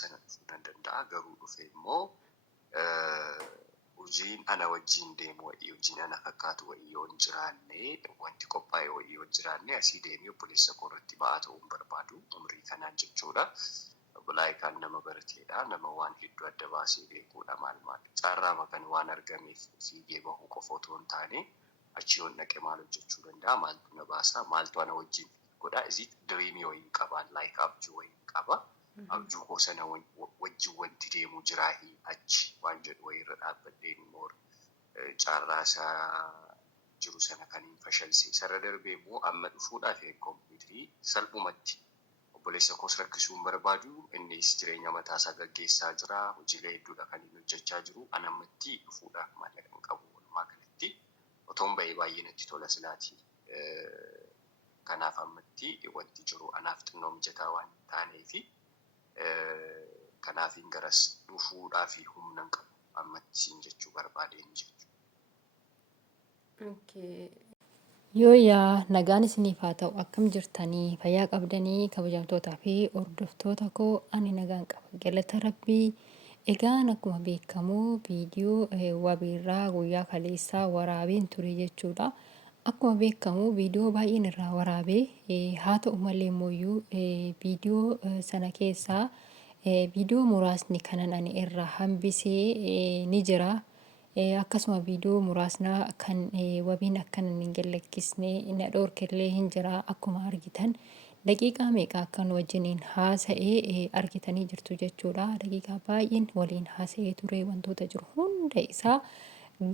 sana dhufuu danda'a. Garuu dhufee immoo hojiin ana wajjin deemu wayii hojiin ana fakkaatu wayii yoo hin jiraanne wanti qophaa'e wayii yoo hin jiraanne asii deemee obboleessa koo irratti ba'aa ta'uu hin barbaadu umrii kanaan jechuudha. Obbolaayikaan nama barateedha. Nama waan hedduu adda baasee beekuudha maal carraa kan waan argameef fiigee bahuu qofa otoo hin taane achi yoon dhaqe maal hojjechuu danda'a maaltu na baasa maaltu ana wajjin godha isii diriimii wayii qabaan laayik abjuu wayii qaba. Abjuu koo sana wajjin wanti deemu jiraahi achi waan jedhu wayirra dhaabbadheen immoo carraa isaa jiru sana kan hin fashalsee sarara darbee immoo amma dhufuudhaaf kompiitarii salphumatti obboleessa koos rakkisuu hin barbaadu. Innis jireenya mataa isaa gaggeessaa jira. Hojiilee hedduudha kan inni hojjechaa jiru. Anamatti dhufuudhaaf maallaqa hin qabu walumaa galatti otoon ba'ee baay'ee natti tola silaati. Kanaaf ammatti wanti jiru anaaf xinnoo mijataa waan hin taaneefi kanaaf hin garas dhufuudhaaf humna hin qabu ammatti siin jechuu barbaadeen jechuudha. Yoo yaa nagaan isiniif haa ta'u akkam jirtanii fayyaa qabdanii kabajamtootaa fi hordoftoota koo ani nagaan qaba galata rabbii. Egaan akkuma beekamu viidiyoo wabiirraa guyyaa kaleessaa waraabeen ture jechuudha. Akkuma beekamu viidiyoo baay'een irraa waraabee haa ta'u malee immoo viidiyoo sana keessaa viidiyoo muraasni kanan ani irraa hambisee ni jira. Akkasuma viidiyoo muraasna kan wabiin akkanan hin gallakkisne na dhoorkellee hin jira. Akkuma argitan daqiiqaa meeqa akkan wajjiniin haasa'ee argitanii jirtu jechuudha. Daqiiqaa baay'een waliin haasa'ee ture wantoota jiru hunda isaa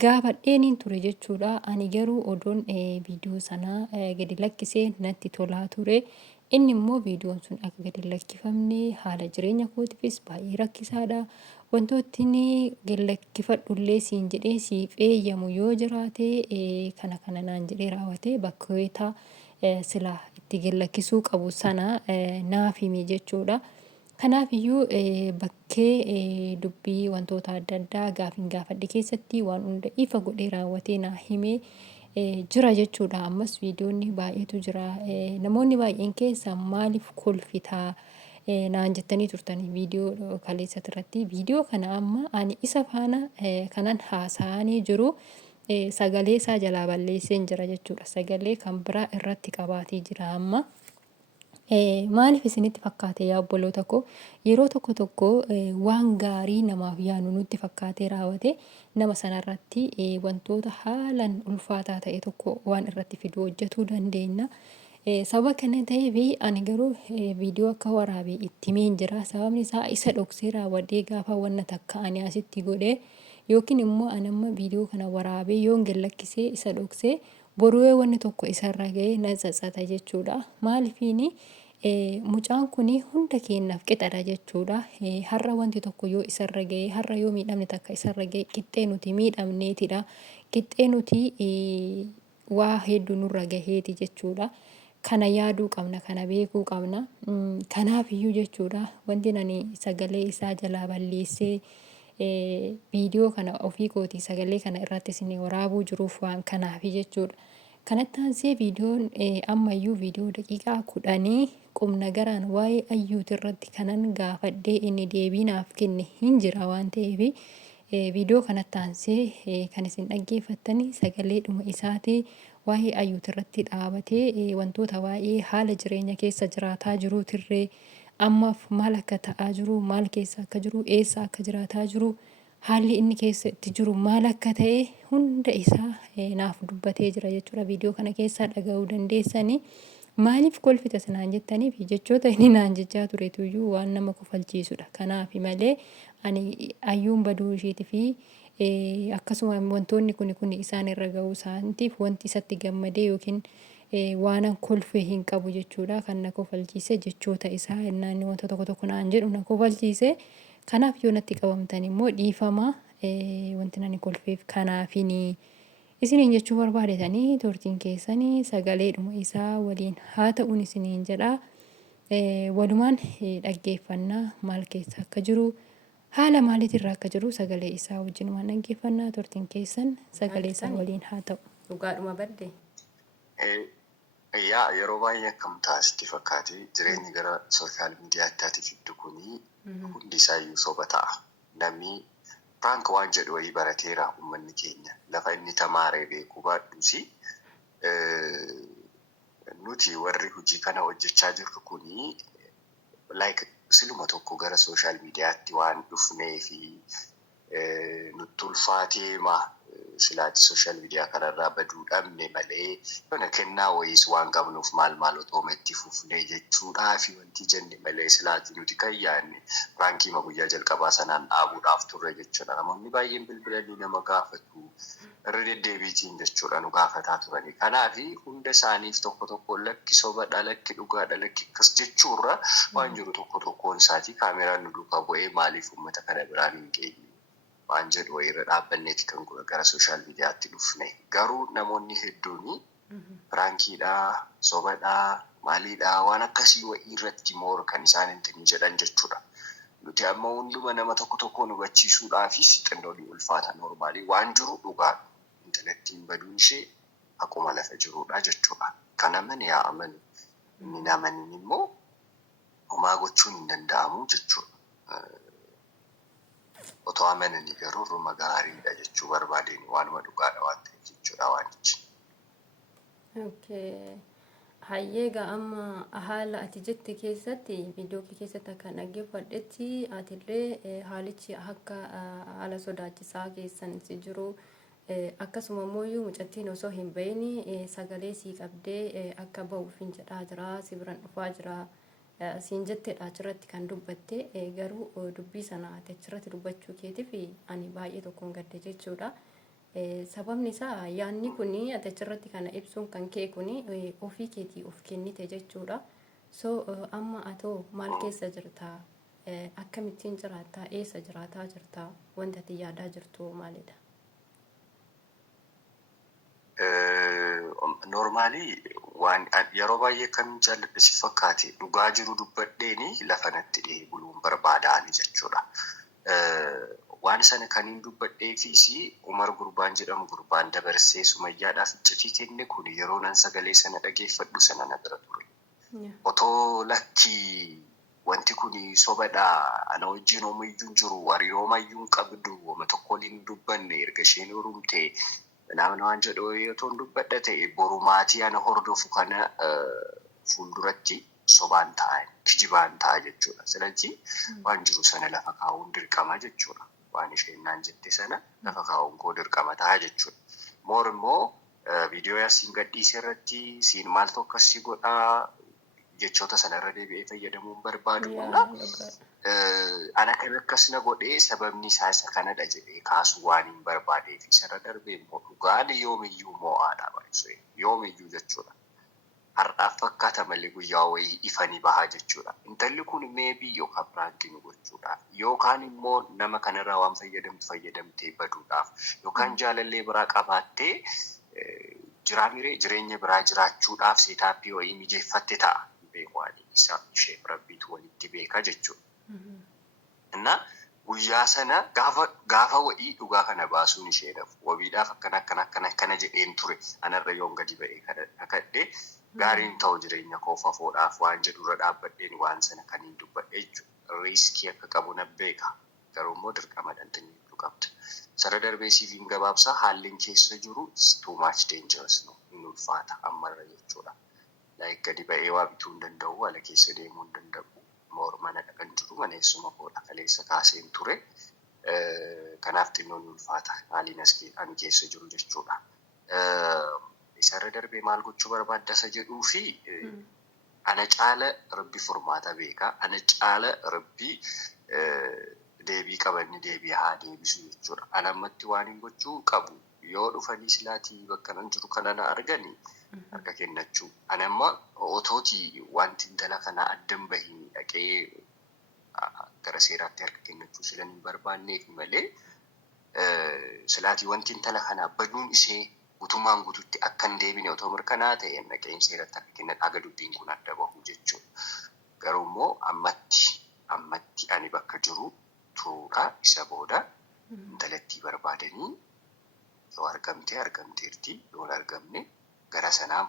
gaafadheeniin ture jechuudha. Ani garuu odoon viidiyoo sana gadi lakkisee natti tolaa ture. Inni immoo viidiyoon sun akka gadi lakkifamne haala jireenya kootiifis baay'ee rakkisaadha. Wantootni gallakkifadhullee siin jedhee siif eeyyamu yoo jiraate kana naan jedhee raawwatee bakkeeta silaa itti gallakkisuu qabu sana naaf himi jechuudha. Kanaafiyyuu bakkee dubbii wantoota adda addaa gaafin gaafadhe keessatti waan hunda ifa godhee raawwatee naa himee jira jechuudha. Ammas viidiyoonni baay'eetu jira. Namoonni baay'een keessa maaliif kolfitaa naan jettanii turtanii viidiyoo kaleessatti irratti. Viidiyoo kana amma ani isa faana kanan haasa'anii jiru sagalee isaa jalaa balleesseen jira jechuudha. Sagalee kan biraa irratti qabaatee jira amma. Maaliif isinitti fakkaate yaa obboloota koo yeroo tokko waan gaarii namaaf yaanu nutti fakkaatee raawwate nama sanarratti wantoota haalan ulfaataa ta'e tokko waan irratti fiduu hojjetuu dandeenya. Sababa kana ta'eef ani garuu viidiyoo akka waraabee itti himeen jira. Sababni isaa isa dhoksee raawwadhee gaafa wanna takka ani asitti godhee yookiin immoo ani amma viidiyoo kana waraabee yoon gallakkisee isa dhoksee boruu wanni tokko isarra ga'ee na tsatsata jechuudha. Maaliifiini mucaan kun hunda keenyaaf qixadha jechuudha. Har'a wanti tokko yoo isarra ga'ee har'a yoo miidhamne takka isarra ga'e qixxee nuti miidhamneetidha. Qixxee nuti waa hedduu nurra gaheeti jechuudha. Kana yaaduu qabna kana beekuu qabna. Kanaafiyyuu jechuudha wanti ani sagalee isaa jalaa balleessee viidiyoo kana ofii kootii sagalee kana irratti isin waraabuu jiruuf waan kanaafi jechuudha. Kanatti aansee viidiyoon ammayyuu viidiyoo daqiiqaa 10 qubna garaan waa'ee ayyuuti irratti kanan gaafadhee inni deebii naaf kenne hin jira waan ta'eef viidiyoo kanatti aansee kan isin dhaggeeffattanii sagalee dhuma isaatii waa'ee ayyuuti irratti dhaabatee wantoota waa'ee haala jireenya keessa jiraataa jiruutirree ammaaf maal akka ta'aa jiru maal keessa akka jiru eessa akka jiraataa jiru haalli inni keessa itti jiru maal akka ta'e hunda isaa naaf dubbatee jira jechuudha. Viidiyoo kana keessaa dhaga'uu dandeessanii maaliif kolfita sanaan jettaniif jechoota inni naan jechaa turetuyyuu waan nama kofalchiisudha. Kanaaf malee ani ayyuun baduu isheetii fi akkasuma wantoonni kun isaan irra ga'uu isaaniitiif wanti isatti gammadee yookiin waanan kolfee hin qabu jechuudha. Kan na kofalchiise jechoota isaa inni wanta tokko naan jedhu na kofalchiise. Kanaaf yoo natti qabamtan immoo dhiifama wanti nani kolfeef kanaafini isiniin jechuu barbaadetanii turtiin keessanii sagaleedhuma isaa waliin haa ta'uun isiniin jedha. Walumaan dhaggeeffannaa maal keessa akka jiru haala maaliitirraa akka jiru sagalee isaa wajjinumaan dhaggeeffannaa turtiin keessan sagalee isaa waliin haa ta'u. Dhugaadhuma badde. Yeroo baay'ee akkam taasisti fakkaate jireenyi gara sooshaal miidiyaatti fiddu kuni hundi isaayyuu soba ta'a. Namni prank waan jedhu wayii barateera uummanni keenya. Lafa inni tamaaree beekuu baadhuusi. Nuti warri hojii kana hojjechaa jirru kuni siluma tokko gara sooshaal miidiyaatti waan dhufnee fi nutti ulfaatee silaati sooshaal miidiyaa kanarraa baduu dhabne malee kennaa wayiis waan qabnuuf maal otoometti fufnee jechuudhaa fi wanti jenne malee silaati nuti kan yaadne piraankiima guyyaa jalqabaa sanaan dhaabuudhaaf turre jechuudha. Namoonni baay'een bilbilanii nama gaafatu. Irra deddeebiitiin jechuudha nu gaafataa turani. Kanaaf hunda isaaniif tokko lakki sobadha, lakki dhugaadha, lakki akkas jechuurra waan jiru tokkoon isaatii kaameraan nu duukaa bu'ee maaliif uummata kana biraan hin geenye waan jedhu irra dhaabbanneeti kan gara sooshaal miidiyaatti dhufne. Garuu namoonni hedduun piraankiidhaa, sobadhaa, maaliidhaa waan akkasii wayii irratti moora kan isaan hin jedhan jechuudha. Nuti amma hunduma nama tokkoon hubachiisuudhaafis xinnoolii ulfaata normaalii waan jiru dhugaadha. Intalettiin baduun ishee akkuma lafa jirudha jechuudha. Kan amane yaa amanu. Inni hin amanin immoo homaa gochuun hin danda'amu jechuudha. Otoo amananii garuu ruma gaariidha jechuu barbaadeen waanuma dhugaadha waan ta'eef jechuudha waanichi. Hayyeega amma haala ati jette keessatti viidiyoo keessatti akka dhaggeeffadhetti atillee haalichi akka haala sodaachisaa keessan si jiru akkasuma immoo mucattiin osoo hin bahin sagalee sii qabdee akka bahuuf hin jedhaa jira si biran dhufaa jira siin jetteedha achirratti kan dubbatte garuu dubbii sana ati achirratti dubbachuu keetiif ani baay'ee tokkoon gadde jechuudha. Sababni isaa yaanni kun ati achirratti kana ibsuun kan kee kun ofii keetii of kennite jechuudha. So amma atoo maal keessa jirta? Akkamittiin jiraataa? Eessa jiraataa jirta? Wanti ati yaadaa jirtu maalidha? Normaalii waan yeroo baay'ee kan jaalladhe si fakkaate dhugaa jiru dubbadheeni lafa natti dhihee buluun barbaadaani jechuudha. Waan sana kan hin dubbadheefis Umar Gurbaan jedhamu gurbaan dabarsee Sumayyaadhaaf iccitii kenne kun yeroo nan sagalee sana dhageeffadhu sana na bira ture. Otoo lakki wanti kun sobadhaa ana wajjin hoomayyuun jiru wariyoomayyuun qabdu wama tokko hin dubbanne erga isheen urumte namni waan jedhu otoo dubbadha ta'e boru maatii ana hordofu kana fuulduratti sobaan ta'a kijibaan ta'a jechuudha. Silaachi waan jiru sana lafa kaa'uun dirqama jechuudha. Waan isheen naan jette sana lafa kaa'uun koo dirqama ta'a jechuudha. Moor immoo viidiyoo yaasiin gadhiise irratti siin maaltu akkasii godhaa jechoota sanarra deebi'ee fayyadamuun barbaadu. Ana kan akkasina godhee sababni isaa isa kanadha jedhee kaasuu waan hin barbaadeef isarra darbee immoo dhugaan yoomiyyuu moo'aadha baay'isee yoomiyyuu jechuudha. Har'aaf fakkaata malee guyyaa wayii ifanii bahaa jechuudha. Intalli kun meebii yookaan piraankiin gochuudhaaf yookaan immoo nama kanarraa waan fayyadamtee baduudhaaf yookaan jaalallee biraa qabaattee jireenya biraa jiraachuudhaaf seetaappii wayii mijeeffatte ta'a. Beekwaan isaa ishee rabbiitu walitti beeka jechuudha. Innaa guyyaa sana gaafa wayii dhugaa kana baasuun ishee dhafu. Wabiidhaaf akkana jedheen ture. Anarra yoon gadi ba'ee kakadhee gaariin ta'u jireenya koo fafoodhaaf waan jedhurra dhaabbadheen waan sana kan hin dubbadhe jechuudha. Riiskii akka qabu na beeka. Garuu immoo dirqama dhandhanii qabda. Sara darbee siif hin gabaabsaa haalli keessa jiru too much dangerous hin ulfaata ammarra jechuudha. Gadi ba'ee waa bituu hin danda'u, ala keessa deemuu hin danda'u. Moor mana dhaqan jiru, maneessuma koodha kaleessa kaaseen ture. Kanaaf xinnoon ulfaata haaliin ani keessa jiru jechuudha. Isarra darbee maal gochuu barbaaddasa jedhuu fi ana caala rabbi furmaata beeka. Ana caala rabbi deebii qabanni deebii haa deebisu jechuudha. Ana ammatti waan hin gochuu qabu. Yoo dhufanii silaatii bakka nan jiru kana na arganii harka kennachuu. Ani amma otootii wanti intala kana addan bahii dhaqee gara seeraatti harka kennachuu silan hin barbaanneef malee silaatii wanti intala kana baduun ishee guutumaan guututti akka hin deebine otoo mirkanaa ta'e dhaqeen seeratti harka kennan aga dubbiin kun adda bahu jechuudha. Garuu immoo ammatti ani bakka jiru turuudha isa booda intalattii barbaadanii yoo argamteerti yoo argamne gara sanaa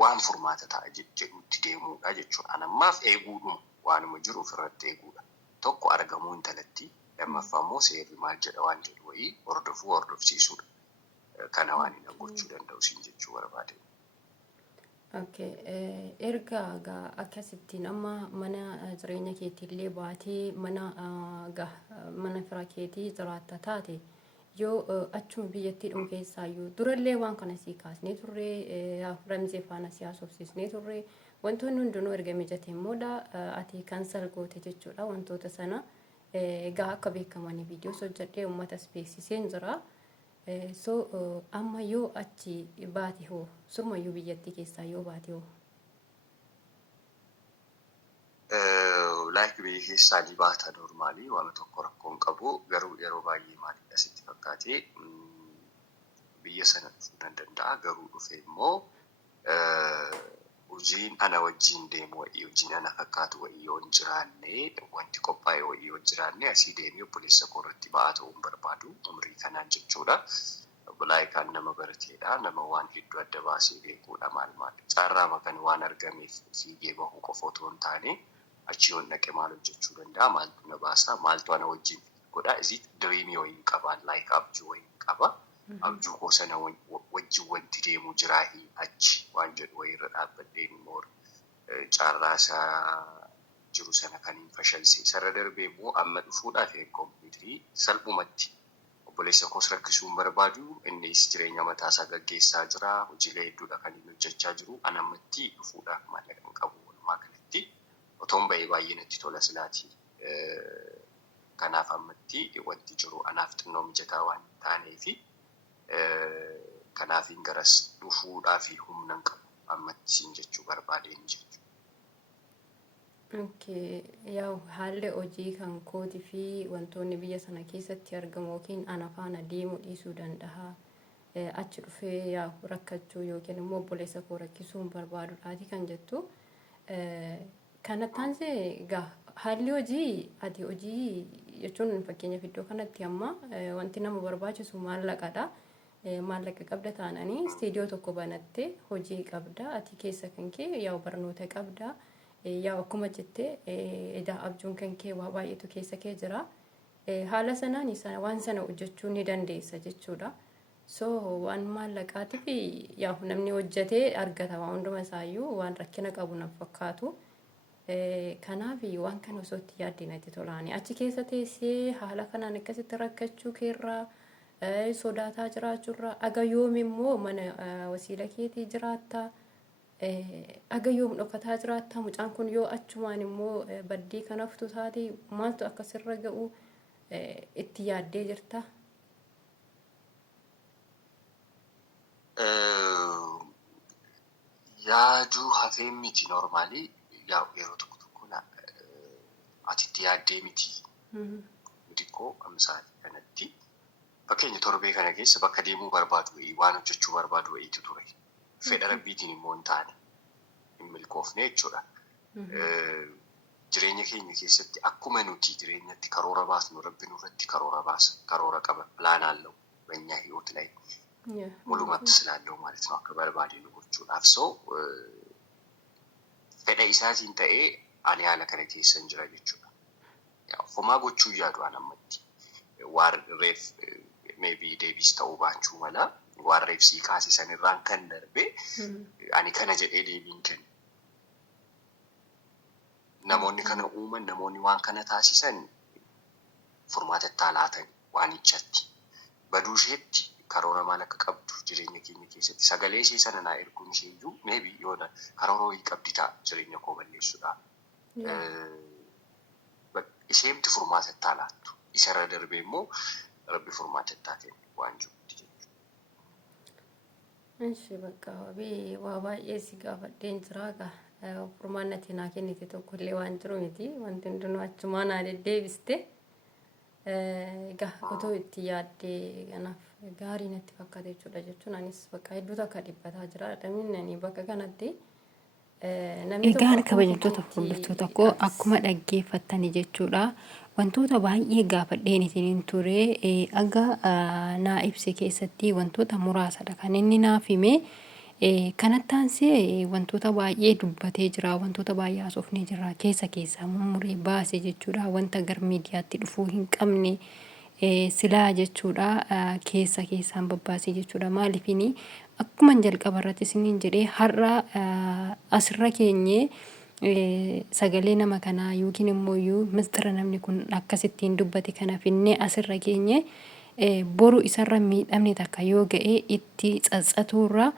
waan furmaata ta'a jedhutti deemuudha jechuudha. Anammaaf eeguudhuma waanuma jiru ofirratti eeguudha. tokko argamuu intalatti lammaffaa immoo seerri maal jedha waan jedhu wayii hordofsiisuudha. Kana waan hin gochuu danda'u siin jechuu barbaade. Erga akkasittiin amma mana jireenya keetiillee baatee mana fira keetii jiraatta taate yoo achuma biyyattii dhuun keessaayyuu durallee waan kana sii kaasnee turree Ramzee faana siyaasofsiisnee turree wantoonni hundinuu erga mijateen mooda ati kansal goote jechuudha. Wantoota sana egaa akka beekamanii viidiyoos hojjedhee uummatas beeksiseen jira. So amma yoo achi baate hoo surmayyuu biyyattii keessaa yoo baate hoo? Like biyya keessaa ni baata normaalii waan tokko rakkoon qabu garuu yeroo baay'ee maaliif asitti fakkaatee biyya sana dhufuu nan danda'a garuu dhufee immoo hojiin ana wajjin deemu wayii hojiin ana fakkaatu wayii yoo hin jiraanne wanti qophaa'e wayii yoo hin jiraanne asii deemee obboleessa koo irratti ba'aa ta'uu hin barbaadu umrii kanaan jechuudha. Bilaayikaan nama barateedha nama waan hedduu adda baasee beekuudha maal caarraa makan waan argameef fiigee bahuu qofa otoo hin taane achi yoon dhaqe maal hojjechuu danda'a maaltu na baasa maaltu ana wajjin godha isii diriimii wayii qabaan laayik abjuu wayii qaba. Abjuu koo sana wajjin wanti deemu jiraahi achi waan jedhu wayirra dhaabbadheen immoo caarraa isaa jiru sana kan hin fashalsee sarara darbee immoo amma dhufuudhaaf kompiitarii salphumatti obboleessa koos rakkisuu hin barbaadu innis jireenya mataa isaa gaggeessaa jira hojiilee hedduudha kan inni hojjechaa jiru anammatti dhufuudhaaf maallaqa hin qabu walumaa galatti otoon bahee baay'ee natti tola silaatii kanaaf ammatti wanti jiru anaaf xinnoo mijataa waan hin taaneefi kanaaf hin garas dhufuudhaa fi humna hin qabu ammatti siin jechuu barbaadeen jechuudha. Yaa haalli hojii kan kootii fi wantoonni biyya sana keessatti argamu yookiin ana faana deemuu dhiisuu danda'a. Achi dhufee yaa rakkachuu yookiin immoo obboleessa koo rakkisuu hin barbaaduudhaati kan jettu. Kanattaan haalli hojii ati hojii jechuun fakkeenyaaf iddoo kanatti amma wanti nama barbaachisu maallaqadha. Maallaqa qabda taananii istiidiyoo tokko banattee hojii qabda ati keessa kan kee yaa barnoota qabda yaa akkuma jettee edaa abjuun kan kee waa baay'eetu keessa kee jira. Haala sanaan waan sana hojjechuu ni dandeessa jechuudha. So waan maallaqaatiif yaa namni hojjetee argata waan hunduma isaayyuu waan rakkina qabu naaf fakkaatu. Kanaaf waan kana osoo itti yaaddeen itti tolaani achi keessa teessee haala kanaan akkasitti rakkachuu keerraa sodaataa jiraachuurraa aga yoom immoo mana wasiila keetii jiraatta aga yoom dhokataa jiraatta mucaan kun yoo achumaan immoo baddii kan haftu taate maaltu akkasirra ga'u itti yaaddee jirta? Yaaduu hafeen miti normaalii yeroo tokko atitti yaaddee miti. Xiqqoo amsaati kanatti fakkeenya torbee kana keessa bakka deemuu barbaadu waan hojjechuu barbaadu wayiitu ture. Fedha rabbiitiin immoo hin taane hin milkoofne jechuudha. Jireenya keenya keessatti akkuma nuti jireenyatti karoora baasnu rabbi nurratti karoora baasa karoora qaba pilaanaan ለው በእኛ ህይወት ላይ ሙሉ መብት ስላለው ማለት ነው akka barbaade nu gochuudhaaf so fedha isaatiin ta'ee ani haala kana keessa hin jira jechuudha. Homaa gochuu yaadu anammatti waan reef maybe deebis ta'uu baachuu mala waan reef sii kaasisan irraan kan darbe ani kana jedhee deebiin kennu. Namoonni kana uuman namoonni waan kana taasisan furmaata itti laatan waan ichatti baduusheetti karoora maal akka qabdu jireenya keenya keessatti sagalee ishee sana naa erguun isheeyyuu maybe yoona karoora wayii qabdi ta'a jireenya koo balleessuudhaaf. Isheemti furmaata itti laattu isarra darbee immoo rabbi furmaata itti kennu waan jirutti jechuudha. Ishi bakka waa baay'ee si gaafadheen jiraaga furmaanni naa kennite tokkollee waan jiru miti wanti hundinuu achumaa naa deddeebiste egaa otoo itti yaaddee kanaaf gaarii natti fakkaate jechuudha jechuun anis bakka hedduu takka dhibbataa jira namni bakka kanatti. Egaan kabajamtoota hordoftoota koo akkuma dhaggeeffattanii jechuudha wantoota baay'ee gaafadheen isiniin ture aga naa ibse keessatti wantoota muraasadha kan inni naaf hime Kanatti aansee wantoota baay'ee dubbatee jira, wantoota baay'ee haasofnee jira, keessaa mummuree baase jechuudha. Wanta gara miidiyaatti dhufuu hin qabne silaa jechuudha keessaan babbaasee jechuudha. Maaliifini akkuman jalqaba irratti isiniin jedhee har'a asirra keenyee sagalee nama kanaa yookiin immoo mistira namni kun akkasittiin dubbate kana finnee asirra keenyee boru isarra miidhamne takka yoo ga'e itti tsatsaturra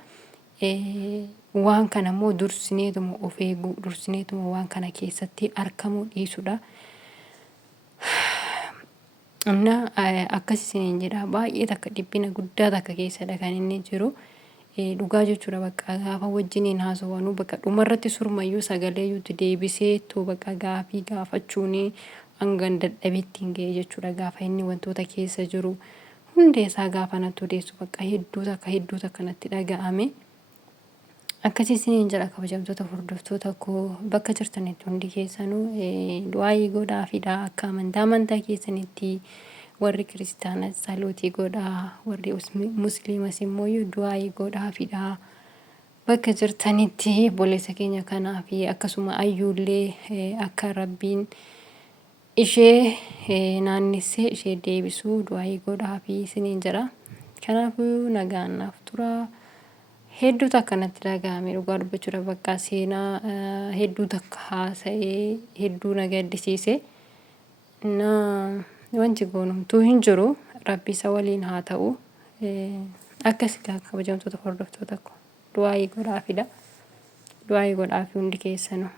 waan kana immoo dursineetuma of eeguu, dursineetuma waan kana keessatti argamuu dhiisudha. Akkas isiniin jedha baay'ee takka dhiphina guddaa takka keessadha kan inni jiru. Dhugaa jechuudha bakka gaafa wajjiniin haasawwanuu bakka dhumarratti surmayyuu sagaleeyyuutti deebiseetu bakka gaafii gaafachuuni hangan dadhabeetti hin ga'e jechuudha. Gaafa inni wantoota keessa jiru hundeesaa gaafa natti odeessu bakka hedduu takka natti dhaga'ame. Akkasii isiniin jedha kabajamtoota hordoftoota koo bakka jirtanitti hundi keessanuu du'aayii godhaafidha. Akka amantaa keessanitti warri kiristaanaa salootii godhaa, warri musliimas immoo du'aayii godhaafidha. Bakka jirtanitti obboleessa keenya kanaa fi akkasuma ayyuullee akka rabbiin ishee naannessee ishee deebisuu du'aayii godhaafi isiniin jedha. Kanaafuu nagaan naaf tura. Hedduu takka natti dhaga'ame dhugaa dubbachuudha bakka seenaa hedduu takka haasa'ee hedduu na gaddisiise. Wanti goonumtuu hin jiru rabbi isa waliin haa ta'u. Akkasitti kabajamtoota hordoftoota koo du'aayii godhaafidha. Du'aayii godhaafi hundi keessanuu.